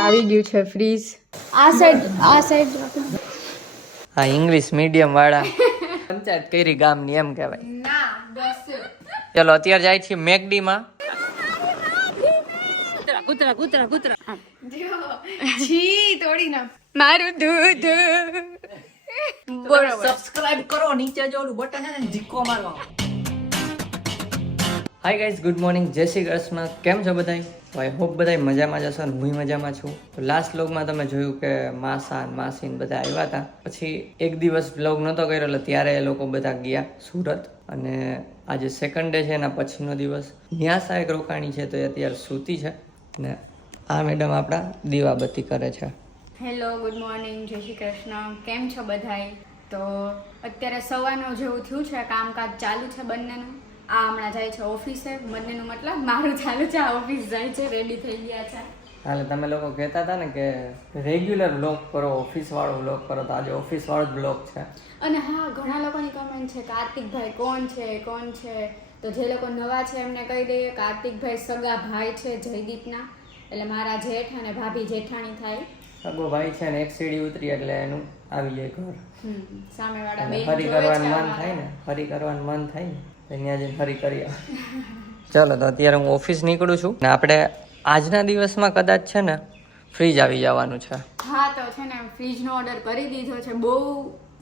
આવી ગયું છે ફ્રીજ આ સાઈડ હા ઇંગ્લિશ મીડિયમ વાળા પંચાયત કરી ગામની એમ કહેવાય ના બસ ચલો અત્યારે જાય છીએ મેકડી માં છી તોડી ના મારું દૂધ બરોબર સબસ્ક્રાઇબ કરો નીચે જો ઓલું બટન છે ને ધીકો મારવા હાય ગાઈઝ ગુડ મોર્નિંગ જય શ્રી કૃષ્ણ કેમ છો બધાય આઈ હોપ બધાય મજામાં જ હશો ને હું મજામાં છું તો લાસ્ટ વ્લોગમાં તમે જોયું કે માસા ને માસી ને બધા આવ્યા હતા પછી એક દિવસ વ્લોગ નહોતો કર્યો એટલે ત્યારે એ લોકો બધા ગયા સુરત અને આજે સેકન્ડ ડે છે એના પછીનો દિવસ ન્યાસા એક રોકાણી છે તો એ અત્યારે સૂતી છે ને આ મેડમ આપણા દીવાબત્તી કરે છે હેલો ગુડ મોર્નિંગ જય શ્રી કૃષ્ણ કેમ છો બધાય તો અત્યારે સવારનું જેવું થયું છે કામકાજ ચાલુ છે બંનેનું આ હમણાં જાય છે ઓફિસે બંનેનું મતલબ મારું ચાલુ છે આ ઓફિસ જાય છે રેડી થઈ ગયા છે હાલે તમે લોકો કહેતા હતા ને કે રેગ્યુલર વ્લોગ કરો ઓફિસ વાળો વ્લોગ કરો તો આજે ઓફિસ વાળો જ વ્લોગ છે અને હા ઘણા લોકોની કમેન્ટ છે કાર્તિકભાઈ કોણ છે તો જે લોકો નવા છે એમને કહી દઈએ કાર્તિકભાઈ સગા ભાઈ છે જયદીપના એટલે મારા જેઠ અને ભાભી જેઠાણી થાય સગો ભાઈ છે ને એક સીડી ઉતરી એટલે એનું આવી જાય ઘર સામેવાળા બેન ફરી કરવાનું મન થાય ને ફરી કરવાનું મન થાય ને ત્યાં જઈને ફરી કરીએ ચાલો તો અત્યારે હું ઓફિસ નીકળું છું ને આપણે આજના દિવસમાં કદાચ છે ને ફ્રીજ આવી જવાનું છે હા તો છે ને ફ્રીજનો ઓર્ડર કરી દીધો છે બહુ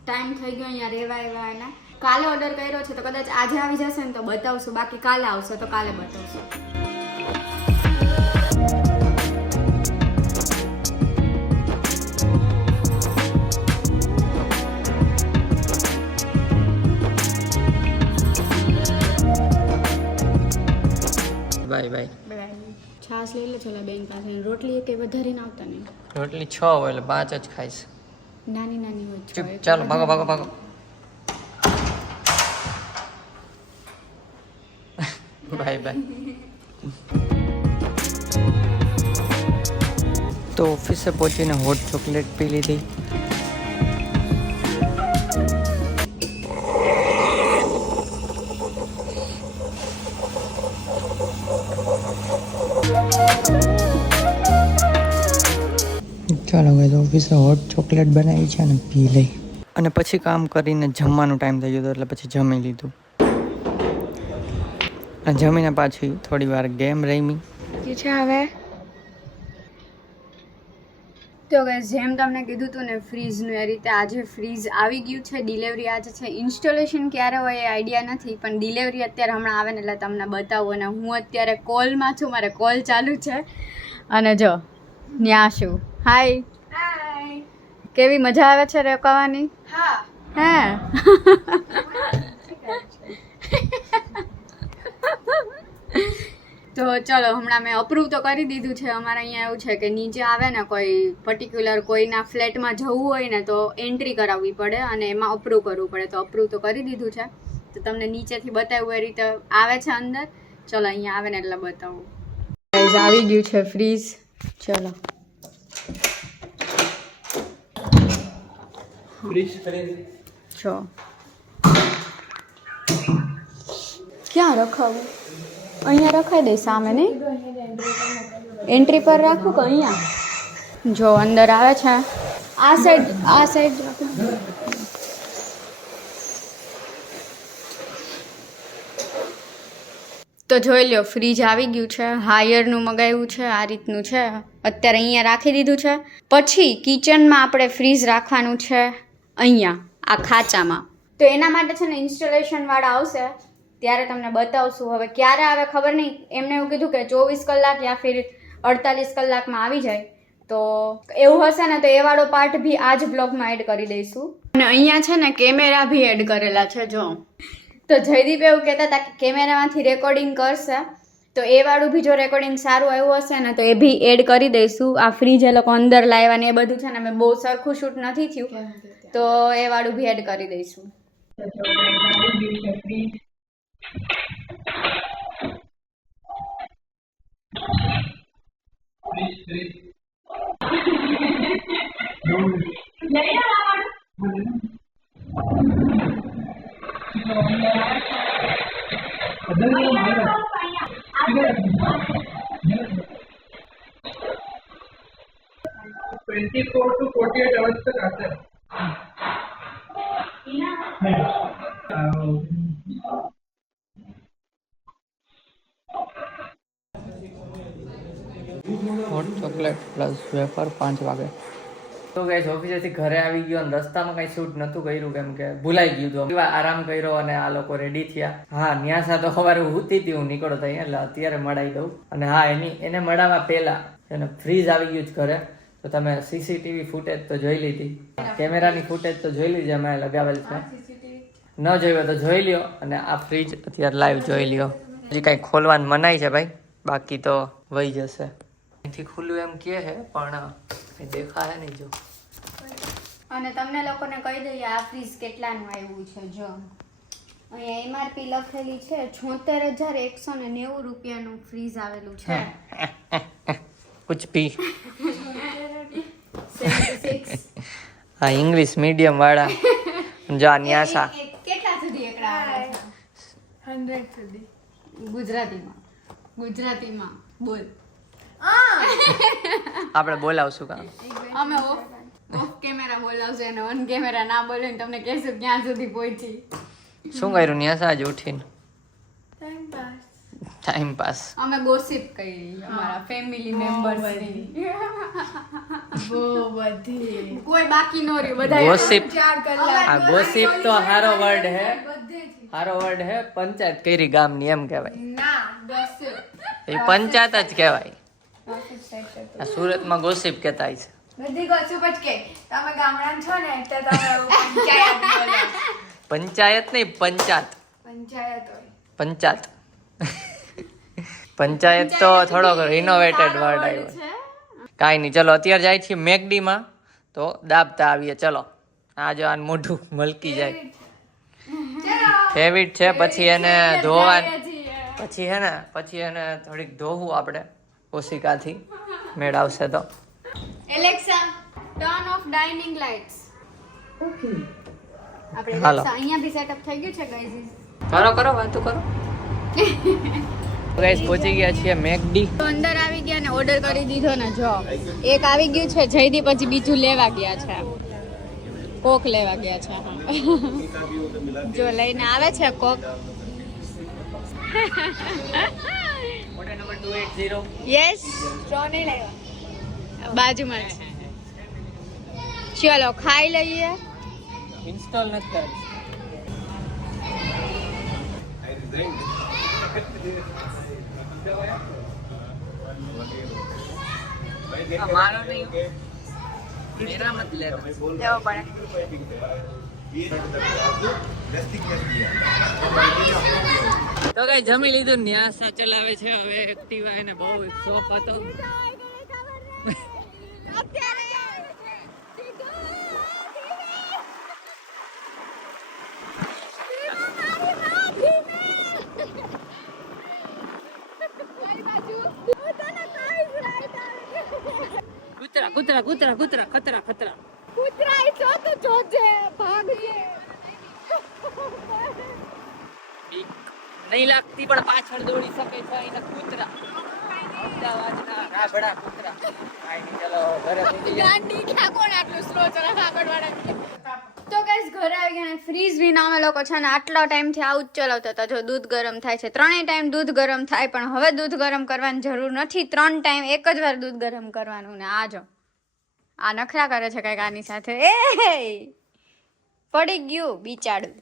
ટાઈમ થઈ ગયો અહીંયા રહેવા આવ્યા એના કાલે ઓર્ડર કર્યો છે તો કદાચ આજે આવી જશે ને તો બતાવશું બાકી કાલે આવશે તો કાલે બતાવશું બાય બાય છાશ લઈ લે ચોલા બેન પાસે રોટલી કે વધારે ના આવતા નહીં રોટલી 6 હોય એટલે 5 જ ખાઈશ નાની નાની હોય ચૂપ ચાલો ભાગો ભાગો ભાગો બાય બાય તો ઓફિસે પહોંચીને હોટ ચોકલેટ પી લીધી ચાલો ભાઈ તો ઓફિસે હોટ ચોકલેટ બનાવી છે ને પી લઈ અને પછી કામ કરીને જમવાનો ટાઈમ થઈ ગયો એટલે પછી જમી લીધું અને જમીને પાછી થોડી વાર ગેમ રમી છે હવે તો ગાઈસ જેમ તમને કીધું હતું ને ફ્રીજનું એ રીતે આજે ફ્રીજ આવી ગયું છે ડિલિવરી આજે છે ઇન્સ્ટોલેશન ક્યારે હોય એ આઈડિયા નથી પણ ડિલિવરી અત્યારે હમણાં આવે ને એટલે તમને બતાવું અને હું અત્યારે કોલમાં છું મારે કોલ ચાલુ છે અને જો ન્યા છું હાય કેવી મજા આવે છે રોકાવાની હે તો ચલો હમણાં મેં અપ્રૂવ તો કરી દીધું છે અમારે અહીંયા એવું છે કે નીચે આવે ને કોઈ પર્ટિક્યુલર કોઈના ફ્લેટમાં જવું હોય ને તો એન્ટ્રી કરાવવી પડે અને એમાં અપ્રૂવ કરવું પડે તો અપ્રૂવ તો કરી દીધું છે તો તમને નીચેથી બતાવ્યું એ રીતે આવે છે અંદર ચલો અહીંયા આવે ને એટલે બતાવું આવી ગયું છે ફ્રીજ ચલો છો ક્યાં રખાવું અહીંયા રખાઈ દઈ સામે નહીં એન્ટ્રી પર રાખું કે અહીંયા જો અંદર આવે છે આ સાઈડ તો જોઈ લ્યો ફ્રીજ આવી ગયું છે હાયરનું મગાવ્યું છે આ રીતનું છે અત્યારે અહીંયા રાખી દીધું છે પછી કિચનમાં આપણે ફ્રીજ રાખવાનું છે અહીંયા આ ખાચામાં તો એના માટે છે ને ઇન્સ્ટોલેશન વાળા આવશે ત્યારે તમને બતાવશું હવે ક્યારે આવે ખબર નહીં એમને એવું કીધું કે 24 કલાક યા ફિર 48 કલાકમાં આવી જાય તો એવું હશે ને તો એ વાળો પાર્ટ બી આ જ બ્લોગમાં એડ કરી દઈશું અને અહીંયા છે ને કેમેરા બી એડ કરેલા છે જો તો જયદીપ એવું કહેતા હતા કે કેમેરામાંથી રેકોર્ડિંગ કરશે તો એ વાળું બી જો રેકોર્ડિંગ સારું આવ્યું હશે ને તો એ બી એડ કરી દઈશું આ ફ્રીજ એ લોકો અંદર લાવ્યા ને એ બધું છે ને મેં બહુ સરખું શૂટ નથી થયું તો એ વાળું બી એડ કરી દઈશું 24 to 48 hours तक आता है। હોટ ચોકલેટ પ્લસ વેફર 5 વાગે. તો ગાઈસ ઓફિસેથી ઘરે આવી ગયો અને રસ્તામાં કઈ શૂટ નતું કર્યું કેમ કે ભૂલાઈ ગયું હતું. આરામ કર્યો અને આ લોકો રેડી થયા. હા ન્યાસા તો સવારે હુતી હતી, હું નીકળો થઈ એટલે અત્યારે મળાઈ દઉં. અને હા એને મળાવા પહેલા એને ફ્રીજ આવી ગયું છે ઘરે. તો તમે સીસીટીવી ફૂટેજ તો જોઈ લીધી, કેમેરાની ફૂટેજ તો જોઈ લીધી, અમે લગાવેલ છે. ન જોયું તો જોઈ લ્યો. અને આ ફ્રીજ અત્યારે લાઈવ જોઈ લ્યો. હજી કઈ ખોલવાનું મનાય છે ભાઈ, બાકી તો વહી જશે. અહીંથી ખુલ્લું એમ કહે છે પણ કઈ દેખાય નહીં. જો અને તમને લોકોને કહી દઈએ આ ફ્રીજ કેટલાનું આવ્યું છે. જો અહીંયા એમઆરપી લખેલી છે 76,190 રૂપિયાનું ફ્રીજ આવેલું છે. કુછ ભી 76 હા ઇંગ્લિશ મીડિયમ વાળા. જો આ ન્યાસા કેટલા સુધી એકડા આવે છે? 100 સુધી. ગુજરાતીમાં બોલ. આપણે બોલાવશું કામ. અમે ઓફ કેમેરા બોલાવશે અને ઓન કેમેરા ના બોલે ને તમને કહેશું ક્યાં સુધી પહોંચી. શું કર્યું ન્યાસા આજે ઉઠીને? Time pass. અમે ગોસિપ કરી અમારા ફેમિલી મેમ્બર્સની. કોઈ બાકી ન રહ્યું, બધા ગોસિપ. આ ગોસિપ તો હારો વર્ડ હે, હારો વર્ડ હે. પંચાયત કરી ગામની એમ કહેવાય. એ પંચાયત જ કહેવાય. આ સુરતમાં ગોસિપ કહેતા છે. બધી ગોસિપ જ કે તમે ગામડાના છો ને એટલે તમે પંચાયત બોલો. પંચાયત નહીં પંચાયત. પંચાયત હોય. પંચાયત પંચાયત તો થોડોક રિનોવેટેડ વર્ડ આવ્યો. કાંઈ નહીં, ચલો અત્યારે જાય છીએ મેકડીમાં તો દાબતા આવીએ. ચલો આ જો આ મોઢું મલકી જાય. ફેવરિટ છે. પછી એને ધોવા, પછી એને થોડીક ધોવું આપણે ઓશિકાથી. મેળ આવશે તો. Alexa turn off dining lights. Okay આપણે હાલો. અહીંયા બી સેટઅપ થઈ ગયું છે ગાઈઝ. કરો વાતો કરો. ગાઈસ પહોંચી ગયા છીએ મેકડી. તો અંદર આવી ગયા ને ઓર્ડર કરી દીધો ને. જો એક આવી ગયું છે જયદી, પછી બીજું લેવા ગયા છે. કોક લેવા ગયા છે. જો લઈને આવે છે કોક. Order number 280. યસ ચોની લેવા બાજુમાં જ. ચલો ખાઈ લઈએ. ઇન્સ્ટોલ નથી કરેલ. મારો નહીં, મેરા મત લેના. લેવો પડે. તો કઈ જમી લીધું. ન્યાસા ચલાવે છે હવે એક્ટિવા. એને બહુ શોખ હતો. કૂતરા કૂતરા કૂતરા કૂતરા ખતરા. કૂતરાઈ છો તો જોજે ભાગજે. બીક નહીં લાગતી પણ પાછળ દોડી શકે છે એના કૂતરા. અમદાવાદના રાબડા કૂતરા. કાંઈ નહીં, ચલો ઘરે પહોંચી ગયા. ગાંડી ક્યાં કોણ આટલું સ્લો ચલા આગળવાળા. તો ગાઈસ ઘરે આવી ગયા ને ફ્રીજ વિના અમે લોકો છે ને આટલો ટાઈમથી આવું જ ચલાવતા હતા. જો દૂધ ગરમ થાય છે, 3 ટાઈમ દૂધ ગરમ થાય, પણ હવે દૂધ ગરમ કરવાની જરૂર નથી. 3 ટાઈમ એક જ વાર દૂધ ગરમ કરવાનું. ને આ જો આ નખરા કરે છે કઈક આની સાથે. એ પડી ગયું બિચાડું.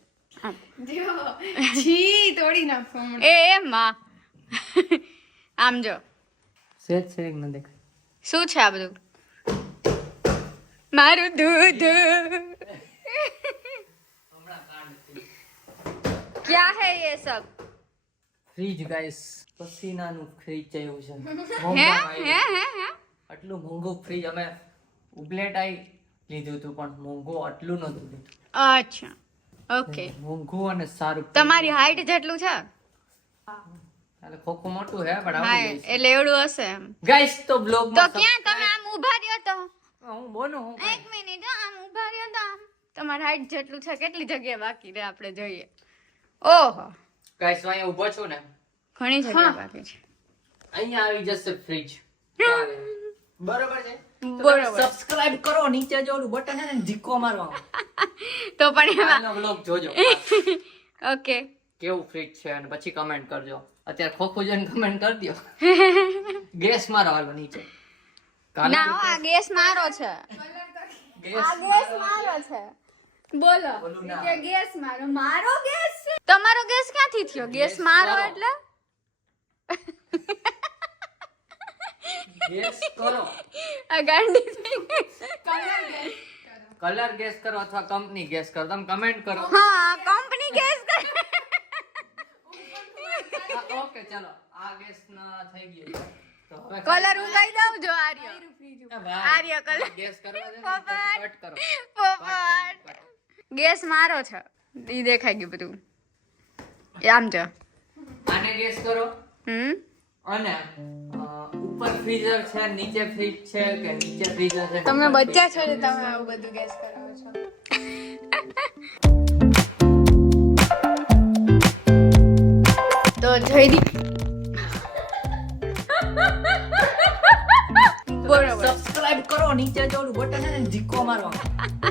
છી તોડી નાખો હમણાં. એ માં આમ જો સેજ સેજ ન દેખાય. શું છે આ બધું? મારું દૂધ ક્યાં હે ये सब? ફ્રીજ ગાઈસ, પસીનાનું ફ્રીજ ચાલ્યું છે. હે મોંઘું હે આવ્યું. હે હે આટલું મોંઘું ફ્રીજ અમે ઉપલેટાઈ લીધું હતું પણ મોંઘું આટલું નતું લીધું. અચ્છા ઓકે. મોંઘું અને સારું. તમારી હાઈટ જેટલું છે? એટલે ખોખું મોટું હે પણ હા આવડી જાય. એટલે એવડું હશે એમ. ગાઈસ તો બ્લોગ તો ક્યાં તમે આમ ઊભા રહ્યો તો? હું બોલું હું એક મિનિટ આમ ઊભા રહ્યો તો આમ. તમારી હાઈટ જેટલું છે કેટલી જગ્યા બાકી રે આપણે જોઈએ. ઓહો ગાઈસ અહીંયા ઊભો છું ને, ઘણી જગ્યા બાકી છે. અહીંયા આવી જશે ફ્રીજ. બરોબર છે. બરોબર સબસ્ક્રાઇબ કરો, નીચે જો ઓલું બટન છે ને ધીકો મારવાનું. તો પણ એમાં આનો vlog જોજો ઓકે કેવું ફ્રીજ છે અને પછી કમેન્ટ કરજો. અત્યારે ખોખું જોઈને કમેન્ટ કરી દો. ગેસ મારો હાલો નીચે. કાલે ના હો, આ ગેસ મારો છે ગેસ આ ગેસ મારો છે બોલો બોલું ના. કે ગેસ મારો ગેસ છે તમારો ગેસ ક્યાંથી થયો ગેસ મારો મારો. એટલે ગેસ કરો. આ ગાંડી થઈ ગઈ. કલર ગેસ કરો અથવા કંપની ગેસ કરો. તમે કમેન્ટ કરો. હા કંપની ગેસ કરે ઓકે ચલો આ ગેસ ના થઈ ગયું છે. તો હવે કલર હું કહી દઉં જો આર્ય ભાઈ, આર્ય કલર ગેસ કરવા દે ને, પોપટ. કટ કરો. પોપટ ગેસ મારો છે ઈ દેખાઈ ગયું બધું આમ જો આને ગેસ કરો અને ઉપર ફ્રીઝર છે નીચે ફ્રીજ છે કે નીચે ફ્રીઝર છે તમે બચ્ચા છો ને તમે આવું બધું ગેસ કરાવો છો તો જયદીપ બરોબર સબસ્ક્રાઇબ કરો, નીચે જો ઓલું બટન છે ને ધીકો મારવાનું.